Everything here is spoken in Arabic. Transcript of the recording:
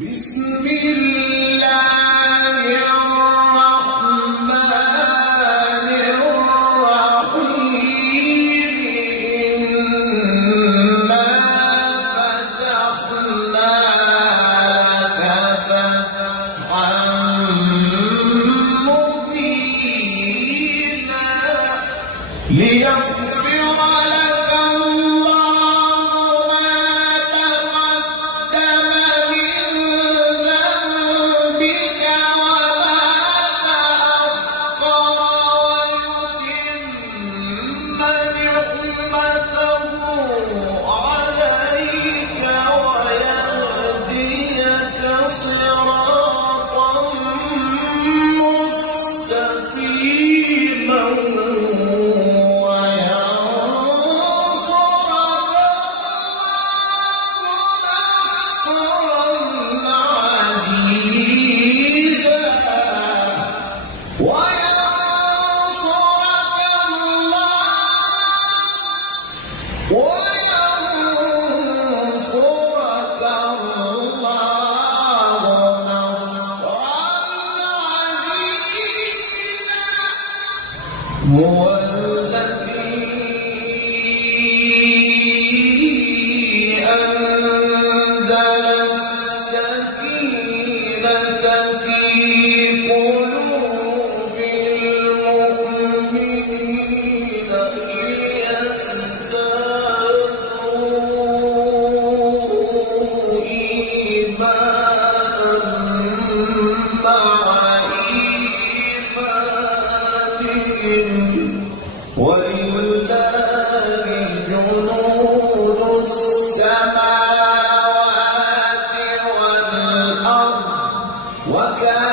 بسم الله الرحمن الرحيم إنا فتحنا لك فتحا مبينا ليغفر لك الله ما تقدم من ذنبك وما تأخر ويتم نعمته عليك ويهديك صراطا مستقيما وينصرك الله نصرا عزيزا هو الذي أنزل السكينة في قلوب المؤمنين ليزدادوا إيمانا مع إيمانهم ولله جنود السماوات والأرض وكان